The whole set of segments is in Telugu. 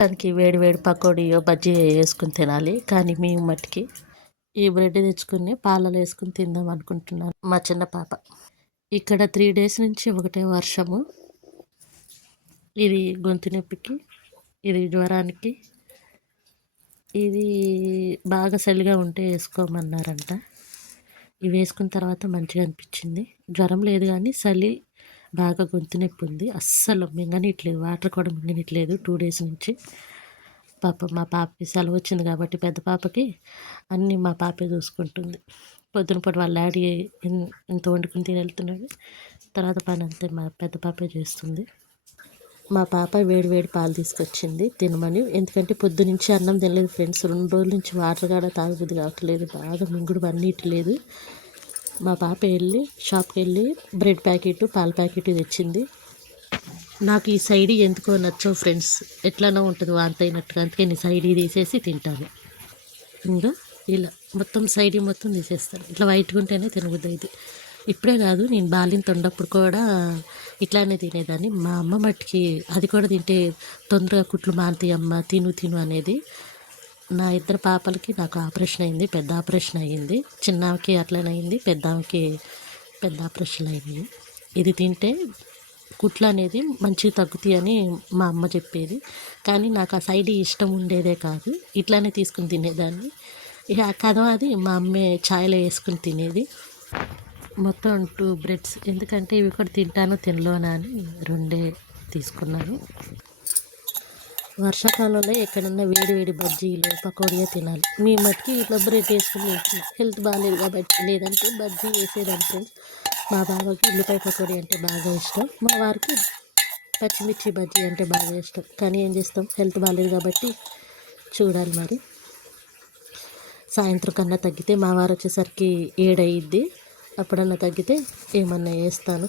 దానికి వేడి వేడి పకోడీయో బజ్జీయో వేసుకుని తినాలి. కానీ మేము మట్టికి ఈ బ్రెడ్ తెచ్చుకుని పాలలో వేసుకుని తిందాం అనుకుంటున్నాను. మా చిన్న పాప ఇక్కడ 3 days నుంచి ఒకటే వర్షము. ఇది గొంతు నొప్పికి, ఇది జ్వరానికి, ఇది బాగా చలిగా ఉంటే వేసుకోమన్నారంట. ఇవి వేసుకున్న తర్వాత మంచిగా అనిపించింది. జ్వరం లేదు కానీ చలి బాగా గొంతు నొప్పి ఉంది. అస్సలు మింగనిట్లేదు, వాటర్ కూడా మింగనిట్లేదు 2 days నుంచి. మా పాపకి సెలవు వచ్చింది కాబట్టి పెద్ద పాపకి అన్నీ మా పాపే చూసుకుంటుంది. పొద్దున పూట వాళ్ళ డాడీ ఇంత వండుకుని తిని వెళ్తున్నాడు. తర్వాత పని అంతే మా పెద్ద పాపే చేస్తుంది. మా పాప వేడి వేడి పాలు తీసుకొచ్చింది తినమని. ఎందుకంటే పొద్దు నుంచి అన్నం తినలేదు ఫ్రెండ్స్. 2 రోజుల నుంచి వాటర్ కూడా తాగబుద్ధి కావట్లేదు, బాగా మింగుడు అన్నిట్లేదు. మా పాప వెళ్ళి షాప్కి వెళ్ళి బ్రెడ్ ప్యాకెట్, పాల ప్యాకెట్ తెచ్చింది. నాకు ఈ సైడ్ ఎందుకో నచ్చవు ఫ్రెండ్స్, ఎట్లనో ఉంటుంది వాంత అయినట్టుగా. అందుకే నేను సైడ్ తీసేసి తింటాను. ఇంకా ఇలా మొత్తం సైడ్ మొత్తం తీసేస్తాను. ఇట్లా వైట్గా ఉంటేనే తినబుద్ది ఇది. ఇప్పుడే కాదు, నేను బాలింత ఉన్నప్పుడు కూడా ఇట్లానే తినేదాన్ని. మా అమ్మ మట్టికి అది కూడా తింటే తొందరగా కుట్లు మారుతాయి అమ్మ, తిను తిను అనేది. నా 2 పాపలకి నాకు ఆపరేషన్ అయింది, పెద్ద ఆపరేషన్ అయ్యింది. చిన్నకి అట్లనే అయింది, పెద్ద ఆపరేషన్ అయింది. ఇది తింటే కుట్లు అనేది మంచిగా తగ్గుతాయి అని మా అమ్మ చెప్పేది. కానీ నాకు ఆ సైడ్ ఇష్టం ఉండేదే కాదు, ఇట్లానే తీసుకుని తినేదాన్ని. ఇక కథ అది మా అమ్మే ఛాయ్లో వేసుకుని తినేది. మొత్తం 2 బ్రెడ్స్, ఎందుకంటే ఇవి కూడా తింటాను తినలోనా అని 2 తీసుకున్నాను. వర్షాకాలంలో ఎక్కడన్నా వేడి వేడి బజ్జీలు పకోడీయో తినాలి. మీ మట్టుకి ఇట్లా బ్రెడ్ వేసుకుని హెల్త్ బాగాలేదు కాబట్టి, లేదంటే బజ్జీ వేసేదాన్ని ఫ్రెండ్స్. మా బాబాకి ఉల్లిపాయ పకోడీ అంటే బాగా ఇష్టం, మా వారికి పచ్చిమిర్చి బజ్జీ అంటే బాగా ఇష్టం. కానీ ఏం చేస్తాం, హెల్త్ బాగాలేదు కాబట్టి చూడాలి మరి. సాయంత్రం కన్నా తగ్గితే మా వారు వచ్చేసరికి 7 అయ్యిద్ది. అప్పుడన్నా తగ్గితే ఏమన్నా వేస్తాను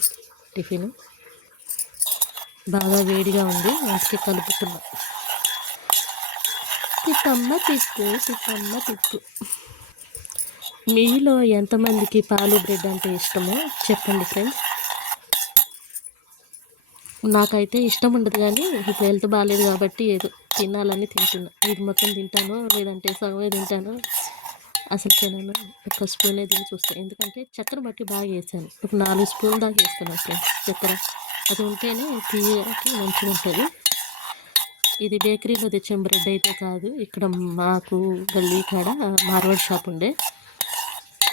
టిఫిన్. బాగా వేడిగా ఉంది, అందుకే కలుపుతున్నా. తిప్పమ్మ తిప్పు. మీలో ఎంతమందికి పాలు బ్రెడ్ అంటే ఇష్టమో చెప్పండి ఫ్రెండ్స్. నాకైతే ఇష్టం ఉండదు, కానీ ఇప్పుడు హెల్త్ బాగాలేదు కాబట్టి ఏదో తినాలని తింటున్నా. ఇది మొత్తం తింటాను, లేదంటే సగమే తింటాను, అసలు తినను. 1 స్పూనే తిని చూస్తాను. ఎందుకంటే చక్కెర బట్టి బాగా వేసాను, ఒక 4 స్పూన్లు దాకా వేస్తున్నాను ఫ్రెండ్స్ చక్కెర. అది ఉంటేనే తీయకి మంచిగా ఉంటుంది. ఇది బేకరీలో తెచ్చిన బ్రెడ్ అయితే కాదు, ఇక్కడ మాకు గల్లీ కాడ మార్వాడ్ షాప్ ఉండే,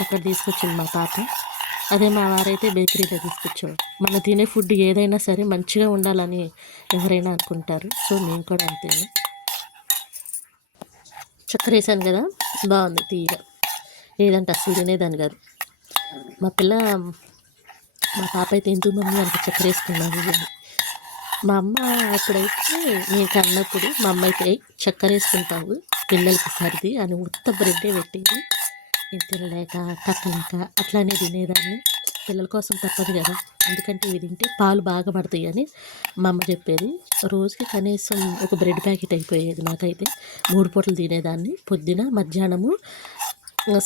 అక్కడ తీసుకొచ్చింది మా పాప. అదే మా వారైతే బేకరీలో తీసుకొచ్చాడు. మనం తినే ఫుడ్ ఏదైనా సరే మంచిగా ఉండాలని ఎవరైనా అనుకుంటారు. సో నేను కూడా అంతే. చక్కెర వేసాను కదా, బాగుంది తీయగా, లేదంటే అసలు తినేదాన్ని కాదు. మా పాప అయితే ఎందుకు మమ్మీ అంత చక్కెర వేసుకున్నాను. మా అమ్మ అప్పుడైతే నీకు అన్నప్పుడు మా అమ్మ అయితే చక్కెర వేసుకుంటావు పిల్లలకి సర్ది అని ఉత్త బ్రెడ్డే పెట్టేది. నేను తినలేక కక్కలేక అట్లానే తినేదాన్ని. పిల్లల కోసం తప్పదు కదా, ఎందుకంటే ఇవి తింటే పాలు బాగా పడతాయి అని మా అమ్మ చెప్పేది. రోజుకి కనీసం ఒక బ్రెడ్ ప్యాకెట్ అయిపోయేది. నాకైతే 3 పూటలు తినేదాన్ని, పొద్దున, మధ్యాహ్నము,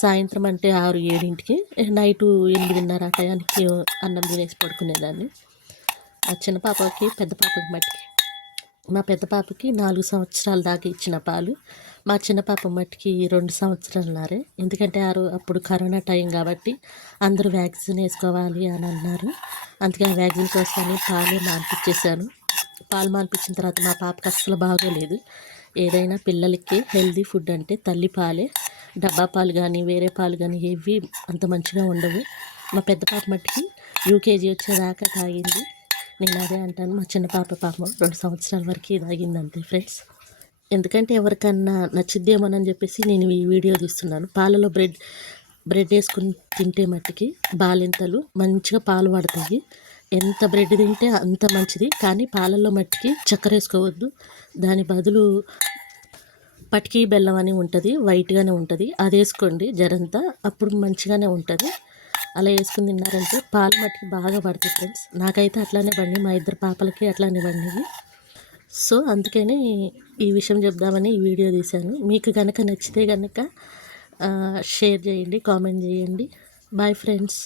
సాయంత్రం అంటే 6-7ంటికి, నైటు 8:30 ఆ టయానికి అన్నం తినేసి పడుకునేదాన్ని. ఆ చిన్న పాపకి పెద్ద పాపకి మట్టికి, మా పెద్ద పాపకి 4 సంవత్సరాల దాకా ఇచ్చిన పాలు, మా చిన్న పాప మట్టికి 2 సంవత్సరాలున్నారే. ఎందుకంటే అప్పుడు కరోనా టైం కాబట్టి అందరూ వ్యాక్సిన్ వేసుకోవాలి అని అన్నారు. అందుకే ఆ వ్యాక్సిన్ కోసమని పాలు మాన్పించేశాను. పాలు మాన్పించిన తర్వాత మా పాపకి అస్సలు బాగోలేదు. ఏదైనా పిల్లలకి హెల్దీ ఫుడ్ అంటే తల్లి పాలే. డబ్బా పాలు కానీ వేరే పాలు కానీ ఏవి అంత మంచిగా ఉండవు. మా పెద్ద పాప మట్టికి యూకేజీ వచ్చేదాకా తాగింది. నేను అదే అంటాను, మా చిన్న పాప 2 సంవత్సరాల వరకు తాగింది అంతే ఫ్రెండ్స్. ఎందుకంటే ఎవరికన్నా నచ్చిద్దేమోనని చెప్పేసి నేను ఈ వీడియో తీస్తున్నాను. పాలలో బ్రెడ్ వేసుకుని తింటే మట్టికి బాలింతలు మంచిగా పాలు పడతాయి. ఎంత బ్రెడ్ తింటే అంత మంచిది. కానీ పాలల్లో మట్టికి చక్కెర వేసుకోవద్దు, దాని బదులు పటికి బెల్లం అని ఉంటుంది, వైట్గానే ఉంటుంది, అది వేసుకోండి జరంతా, అప్పుడు మంచిగానే ఉంటుంది. అలా వేసుకుని తిన్నారంటే పాలు మట్టికి బాగా పడుతుంది ఫ్రెండ్స్. నాకైతే అట్లానే పండి, మా 2 పాపలకి అట్లానే పండివి. సో అందుకని ఈ విషయం చెప్దామని ఈ వీడియో తీశాను. మీకు కనుక నచ్చితే కనుక షేర్ చేయండి, కామెంట్ చేయండి. Bye friends.